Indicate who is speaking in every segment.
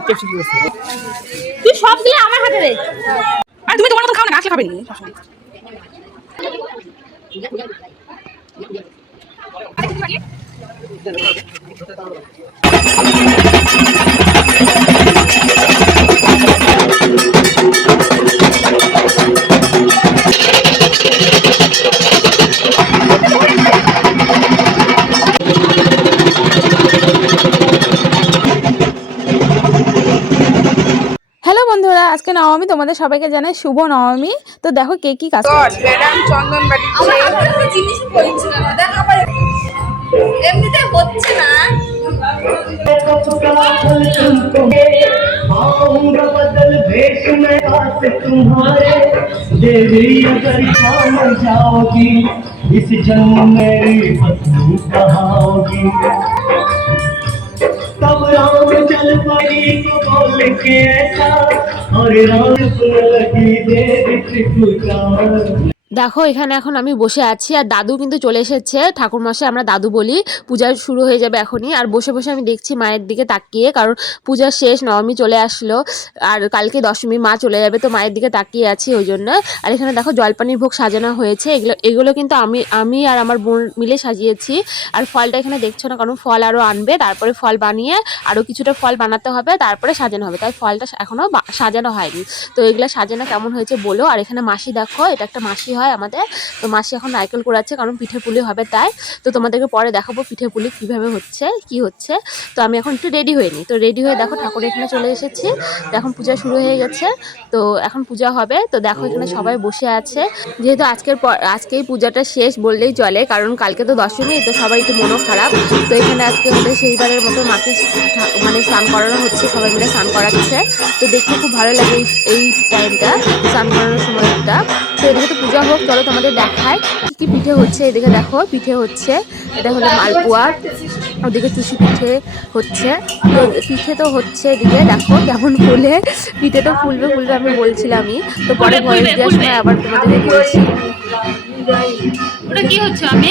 Speaker 1: Test
Speaker 2: তুই সব দিয়ে আমার হাতে রে
Speaker 3: আর তুমি তোমার মতো খাও না আসলে খাবেন
Speaker 4: তোমাদের সবাইকে জানাই শুভ নবমী তো দেখো কে কি কাজ করছে
Speaker 3: ম্যাডাম চন্দন বাড়ি
Speaker 2: আমার হাতে জিনিস বলছিলাম দেখা পারে এমনিতে হচ্ছে না
Speaker 5: आऊंगा बदल भेष में पास तुम्हारे देवी अगर जान जाओगी इस जन्म मेरी पत्नी कहाओगी तब राम चल पड़ी को बोल के ऐसा। और राम लगी देर त्रिपुरा।
Speaker 6: দেখো, এখানে এখন আমি বসে আছি আর দাদু কিন্তু চলে এসেছে। ঠাকুর মাসে আমরা দাদু বলি। পূজা শুরু হয়ে যাবে এখনই। আর বসে বসে আমি দেখছি মায়ের দিকে তাকিয়ে, কারণ পূজা শেষ, নবমী চলে আসলো। আর কালকে দশমী মা চলে যাবে, তো মায়ের দিকে তাকিয়ে আছি ওই জন্য। আর এখানে দেখো, জলপানির ভোগ সাজানো হয়েছে। এগুলো এগুলো কিন্তু আমি আমি আর আমার বোন মিলে সাজিয়েছি। আর ফলটা এখানে দেখছ না, কারণ ফল আরও আনবে। তারপরে ফল বানিয়ে আরও কিছুটা ফল বানাতে হবে, তারপরে সাজানো হবে। তাই ফলটা এখনও সাজানো হয়নি। তো এগুলো সাজানো কেমন হয়েছে বলো। আর এখানে মাসি দেখো, এটা একটা মাসি হয়। আমাদের। তো মাসি এখন নারকেল কোড়াচ্ছে, কারণ পিঠে পুলি হবে তাই। তো তোমাদেরকে পরে দেখাবো পিঠে পুলি কীভাবে হচ্ছে, কি হচ্ছে। তো আমি এখন একটু রেডি হয়ে নিই। তো রেডি হয়ে দেখো ঠাকুর এখানে চলে এসেছি। তো এখন পূজা শুরু হয়ে গেছে। তো এখন পূজা হবে। তো দেখো এখানে সবাই বসে আছে। যেহেতু আজকের পর, আজকেই পূজাটা শেষ বললেই চলে, কারণ কালকে তো দশমী, তো সবাই একটু মনও খারাপ। তো এখানে আজকে ওদের সেইবারের মতো মাকে মানে স্নান করানো হচ্ছে, সবাই মিলে স্নান করাচ্ছে। তো দেখতে খুব ভালো লাগে এই টাইমটা স্নান করানোর সময়টা। তো এদিকে তো পূজা হোক চলো তোমাদের দেখায় কি কি পিঠে হচ্ছে এদিকে দেখো পিঠে হচ্ছে এটা হলো মালপোয়া ওদিকে চুষি পিঠে হচ্ছে। তো পিঠে তো হচ্ছে এদিকে দেখো কেমন ফুলে। পিঠে তো ফুলবে ফুলবে আমি বলছিলামই। তো পরে ভয়েস দেওয়ার সময় আবার তোমাদের বলছি
Speaker 2: ওটা কি হচ্ছে আমি?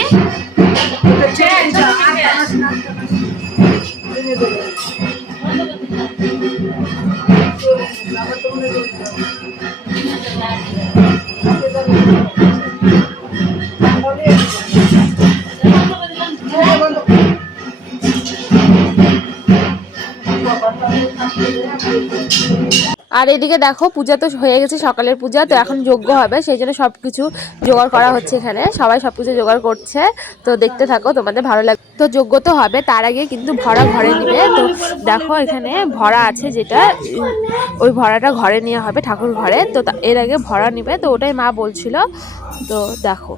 Speaker 6: আর এদিকে দেখো, পূজা তো হয়ে গেছে সকালের পূজা, তো এখন যজ্ঞ হবে, সেই জন্য সব কিছু জোগাড় করা হচ্ছে এখানে। সবাই সব কিছু জোগাড় করছে, তো দেখতে থাকো, তোমাদের ভালো লাগে তো যজ্ঞ তো হবে, তার আগে কিন্তু ভরা ঘরে নিবে। তো দেখো, এখানে ভরা আছে যেটা, ওই ভরাটা ঘরে নেওয়া হবে ঠাকুর ঘরে। তা- এর আগে ভরা নিবে, তো ওটাই মা বলছিল। তো দেখো।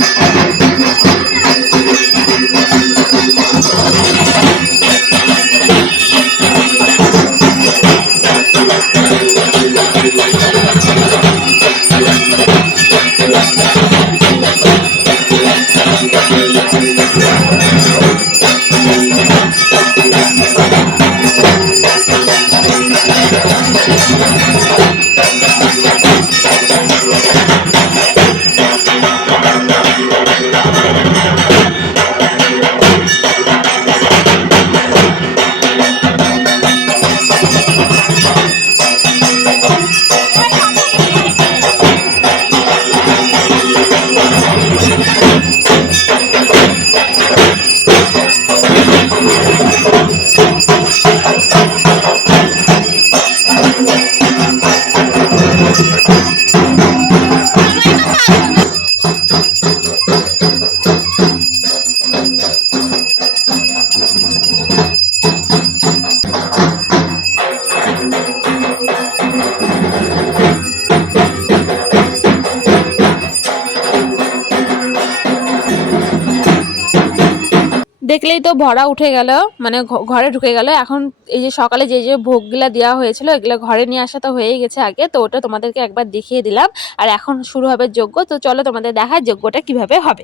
Speaker 6: দেখলেই তো ভরা উঠে গেল মানে ঘরে ঢুকে গেল। এখন এই যে সকালে যে যে ভোগগুলা দেওয়া হয়েছিল, এগুলো ঘরে নিয়ে আসা তো হয়েই গেছে আগে, তো ওটা তোমাদেরকে একবার দেখিয়ে দিলাম। আর এখন শুরু হবে যোগ্য তো চলো তোমাদের দেখায় যোগ্যটা কীভাবে হবে।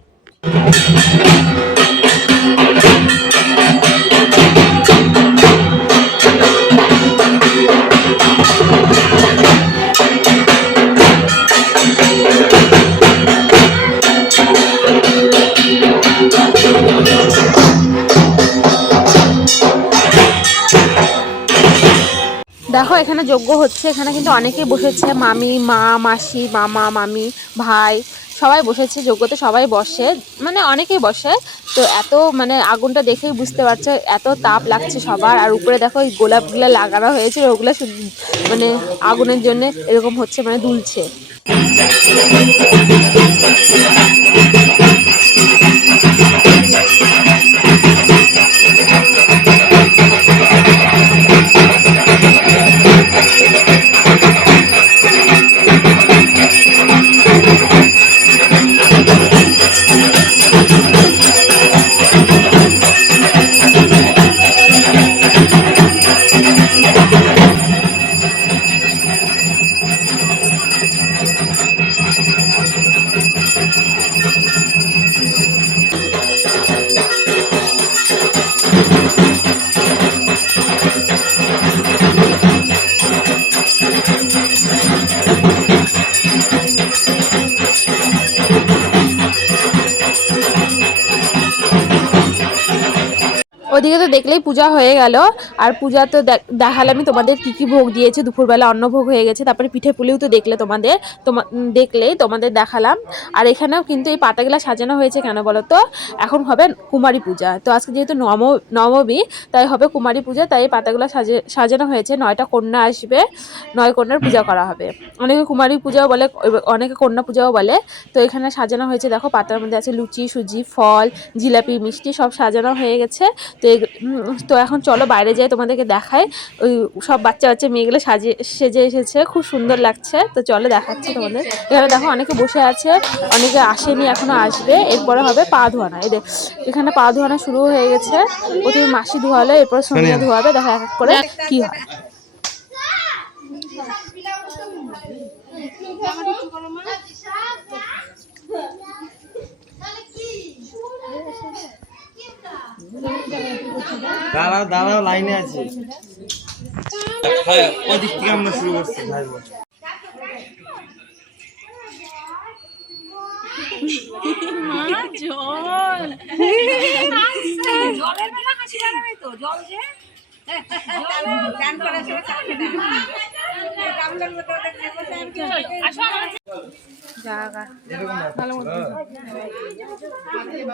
Speaker 6: দেখো, এখানে যজ্ঞ হচ্ছে, এখানে কিন্তু অনেকেই বসেছে, মামি, মা, মাসি, মামা, মামি, ভাই, সবাই বসেছে যজ্ঞতে সবাই বসে মানে অনেকেই বসে, তো এত মানে আগুনটা দেখেই বুঝতে পারছ, এত তাপ লাগছে সবার, আর উপরে দেখো ওই গোলাপগুলো লাগানো হয়েছে ওগুলো মানে আগুনের জন্য এরকম হচ্ছে মানে দুলছে। দেখলেই পূজা হয়ে গেল। আর পূজা তো দেখ- দেখালামই তোমাদের কি কি ভোগ দিয়েছে। দুপুরবেলা অন্ন ভোগ হয়ে গেছে, তারপরে পিঠে পুলিও তো দেখলে তোমাদের। তোমা দেখলেই তোমাদের দেখালাম। আর এখানেও কিন্তু এই পাতাগুলা সাজানো হয়েছে কেন বলো তো এখন হবে কুমারী পূজা। তো আজকে যেহেতু নম নবমী, তাই হবে কুমারী পূজা, তাই এই পাতাগুলো সাজে সাজানো হয়েছে। নয়টা কন্যা আসবে, নয় কন্যার পূজা করা হবে। অনেকে কুমারী পূজাও বলে অনেকে কন্যা পূজাও বলে। তো এখানে সাজানো হয়েছে, দেখো পাতার মধ্যে আছে লুচি, সুজি, ফল, জিলাপি, মিষ্টি সব সাজানো হয়ে গেছে। তো তো এখন চলো বাইরে যাই তোমাদেরকে দেখাই। ওই সব বাচ্চা বাচ্চা মেয়েগুলো সাজে সেজে এসেছে খুব সুন্দর লাগছে। তো চলো দেখাচ্ছি তোমাদের। এখানে দেখো অনেকে বসে আছে অনেকে আসেনি এখনও আসবে। এরপরে হবে পা ধোয়ানো। এই দেখ এখানে পা ধোয়ানো শুরু হয়ে গেছে। প্রথমে মাসি ধোয়ালো এরপর সোনিয়া ধোয়াবে দেখো এক এক করে কি হয়।
Speaker 1: দাঁড়াও দাঁড়াও লাইনে আছি। আমরা শুরু করছি ভাই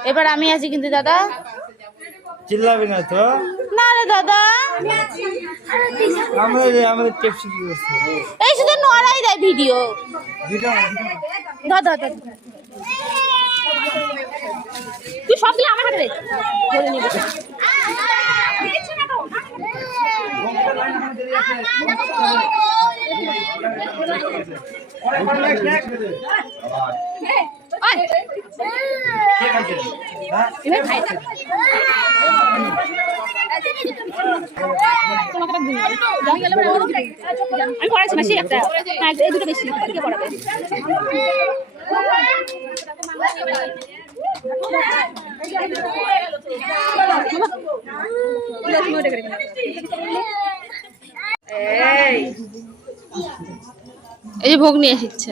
Speaker 4: এবার আমি আছি কিন্তু দাদা।
Speaker 1: চিল্লাবি না তো?
Speaker 4: না রে দাদা।
Speaker 1: আমরা যে আমাদের টেপ শুরু করছি
Speaker 4: এই শুধু নড়াই দেয় ভিডিও। দাদা দাদা। তুই সব দিলে আমার হাতে দে। ধরে নিবি। আমি একটা এই দুটো বেশি
Speaker 6: এই ভোগ নিয়ে এসেছে।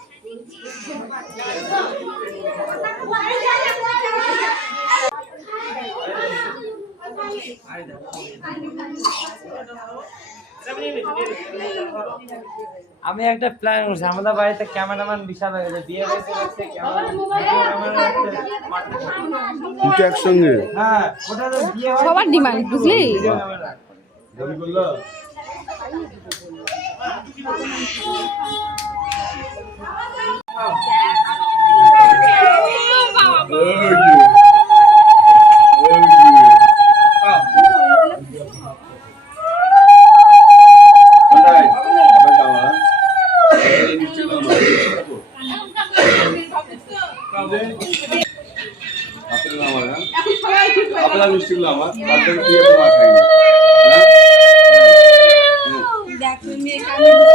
Speaker 1: আমি একটা প্ল্যান করছি আমাদের বাড়িতে ক্যামেরাম্যান বিশাল হয়ে গেছে বিয়ে হয়েছে হ্যাঁ ওটা
Speaker 4: সবার ডিমান্ড বুঝলি?
Speaker 7: আপনার হ্যাঁ মিষ্টিগুলো আমার তাদের দিয়ে তোমার খাইনি Woo!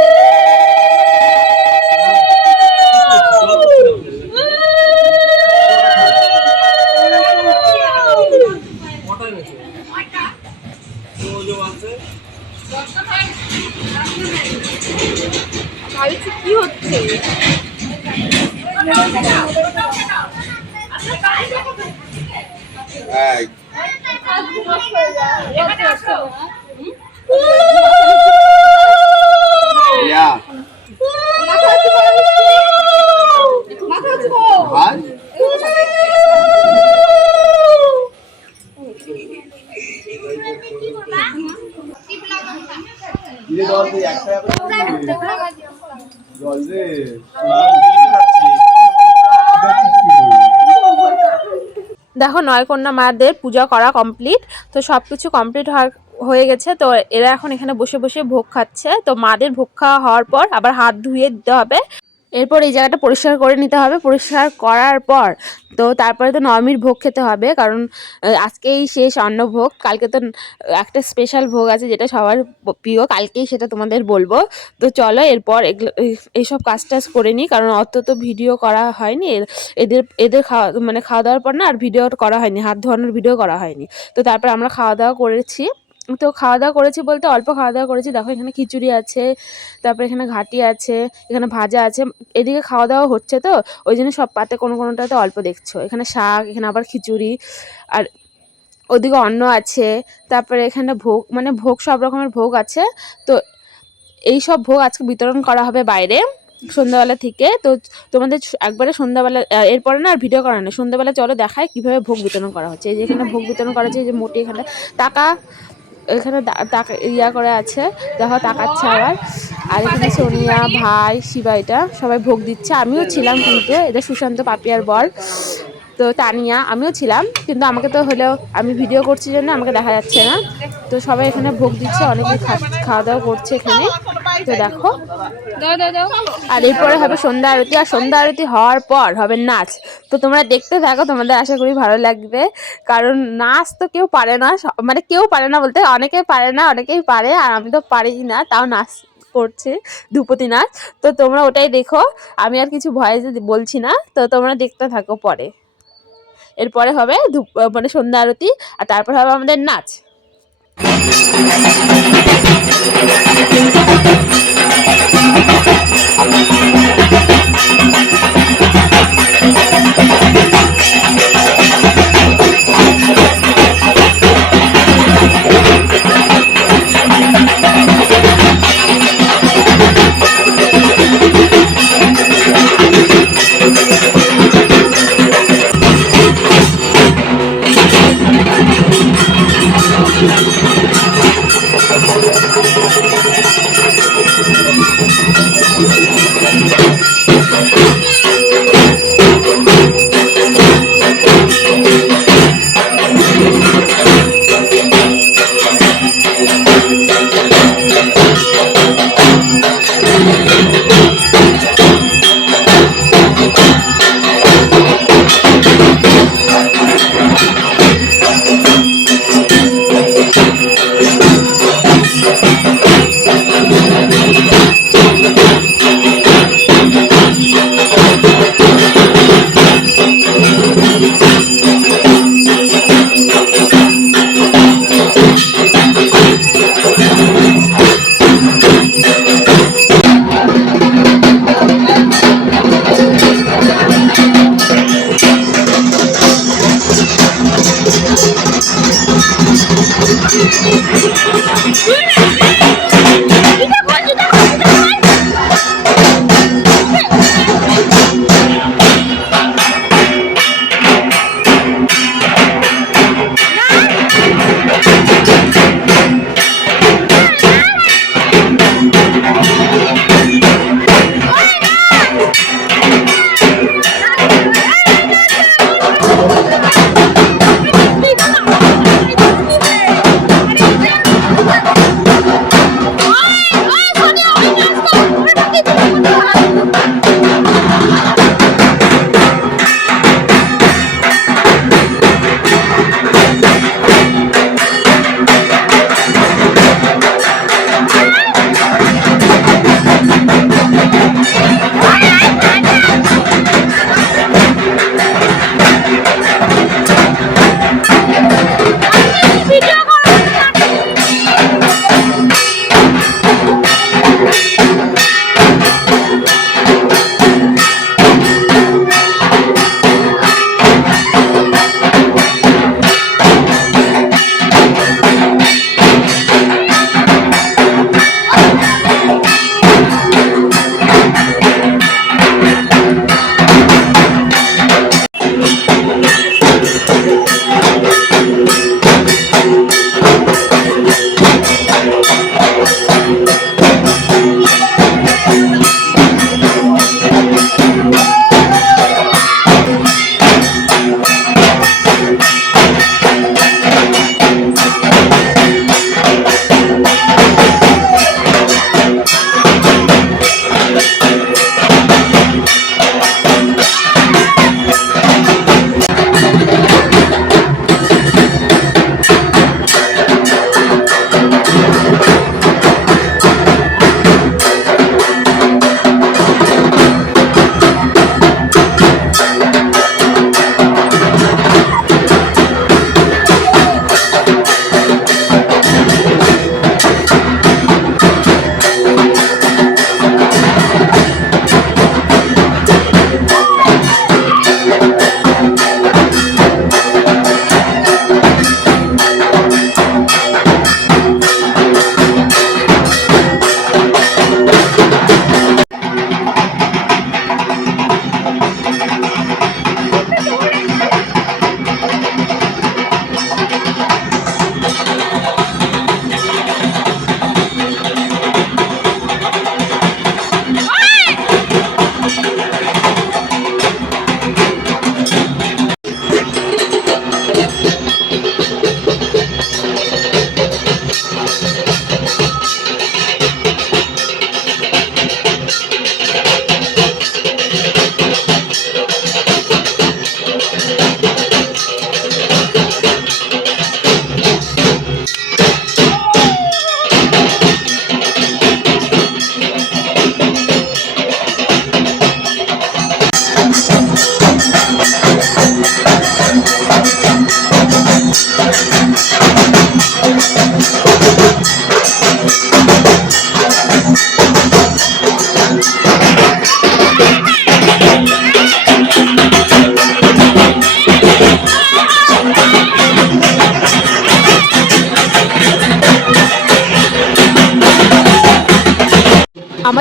Speaker 2: দেখো
Speaker 6: নয় কন্যা মাদের পূজা করা কমপ্লিট, তো সব কিছু কমপ্লিট হওয়ার হয়ে গেছে, তো এরা এখন এখানে বসে বসে ভোগ খাচ্ছে, তো মাদের ভোগ খাওয়া হওয়ার পর আবার হাত ধুয়ে দিতে হবে। এরপর এই জায়গাটা পরিষ্কার করে নিতে হবে। পরিষ্কার করার পর তো তারপরে তো নবমীর ভোগ খেতে হবে, কারণ আজকেই শেষ অন্নভোগ কালকে তো একটা স্পেশাল ভোগ আছে যেটা সবার প্রিয়, কালকেই সেটা তোমাদের বলব। তো চলো এরপর এগুলো এই- এইসব কাজ টাজ করে নিই, কারণ অত তো ভিডিও করা হয়নি। এদের এদের খাওয়া মানে খাওয়া দাওয়ার পর না আর ভিডিও করা হয়নি, হাত ধোয়ানোর ভিডিও করা হয়নি। তো তারপর আমরা খাওয়া দাওয়া করেছি। তো খাওয়া দাওয়া করেছি বলতে অল্প খাওয়া দাওয়া করেছি। দেখো এখানে খিচুড়ি আছে, তারপরে এখানে ঘাটি আছে, এখানে ভাজা আছে। এদিকে খাওয়া দাওয়া হচ্ছে তো, ওই জন্য সব পাতে কোনো কোনোটাতে অল্প দেখছ। এখানে শাক, এখানে আবার খিচুড়ি, আর ওদিকে অন্ন আছে, তারপরে এখানে ভোগ মানে ভোগ সব রকমের ভোগ আছে। তো এই সব ভোগ আজকে বিতরণ করা হবে বাইরে, সন্ধ্যাবেলা থেকে। তো তোমাদের একবারে সন্ধ্যাবেলা এরপরে না আর ভিডিও করা নেই। সন্ধ্যাবেলা চলো দেখায় কীভাবে ভোগ বিতরণ করা হচ্ছে। এই যে এখানে ভোগ বিতরণ করা হচ্ছে যে মোটি এখানে টাকা এখানে ইয়া করে আছে, দেখো তাকাচ্ছে আবার। আর এখানে সোনিয়া, ভাই, শিবা এটা সবাই ভোগ দিচ্ছে। আমিও ছিলাম কিন্তু এটা সুশান্ত পাপিয়ার বর। তো তানিয়া, আমিও ছিলাম, কিন্তু আমাকে তো হলেও আমি ভিডিও করছি জন্য আমাকে দেখা যাচ্ছে না। তো সবাই এখানে ভোগ দিচ্ছে, অনেকে খাওয়া দাওয়া করছে এখানে। তো দেখো। আর এরপরে হবে সন্ধ্যা আরতি আর সন্ধ্যা আরতি হওয়ার পর হবে নাচ। তো তোমরা দেখতে থাকো তোমাদের আশা করি ভালো লাগবে। কারণ নাচ তো কেউ পারে না মানে কেউ পারে না বলতে অনেকে পারে না অনেকেই পারে আর আমি তো পারি না তাও নাচ করছে ধুপতি নাচ। তো তোমরা ওটাই দেখো আমি আর কিছু ভয়েস বলছি না তো তোমরা দেখতে থাকো পরে। এরপরে হবে ধূপ মানে সন্ধ্যা আরতি আর তারপর হবে আমাদের নাচ। Thank you. Thank you.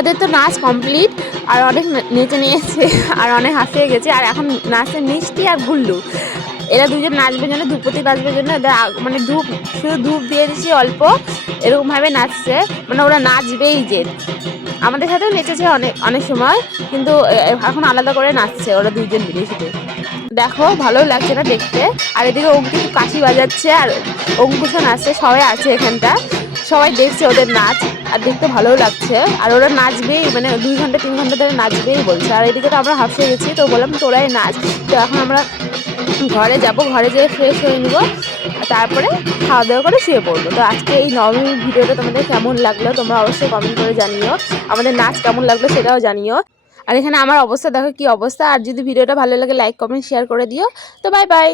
Speaker 6: আমাদের তো নাচ কমপ্লিট আর অনেক নেচে নিয়েছে, আর অনেক হাসিয়ে গেছে, আর এখন নাচে মিষ্টি আর গুল্লু। এরা দুজন নাচবে জন্য ধূপতি নাচবে জন্য, এদের মানে ধূপ, শুধু ধূপ দিয়ে দিচ্ছি অল্প, এরকমভাবে নাচছে মানে ওরা নাচবেই যে। আমাদের সাথেও নেচেছে অনেক অনেক সময়, কিন্তু এখন আলাদা করে নাচছে ওরা দুজন মিলে শুধু। দেখো, ভালো লাগছে না দেখতে, আর এদিকে অঙ্কিত কাশি বাজাচ্ছে, আর অঙ্কুশও নাচছে, সবাই আছে এখানটা, সবাই দেখছে ওদের নাচ। আর দেখতে ভালোও লাগছে। আর ওরা নাচবেই মানে দুই ঘণ্টা, তিন ঘণ্টা ধরে নাচবেই বলছে। আর এদিকে তো আমরা হাফসে গেছি, তো বললাম তোরাই নাচ। তো এখন আমরা ঘরে যাব, ঘরে যেয়ে ফ্রেশ হয়ে নিব। তারপরে খাওয়া দাওয়া করে শুয়ে পড়ব। তো আজকে এই নবমী ভিডিওটা তোমাদের কেমন লাগল তোমরা অবশ্যই কমেন্ট করে জানিও। আমাদের নাচ কেমন লাগল সেটাও জানিও। আর এখানে আমার অবস্থা, দেখো কি অবস্থা। আর যদি ভিডিওটা ভালো লাগে লাইক কমেন্ট শেয়ার করে দিও। তো বাই বাই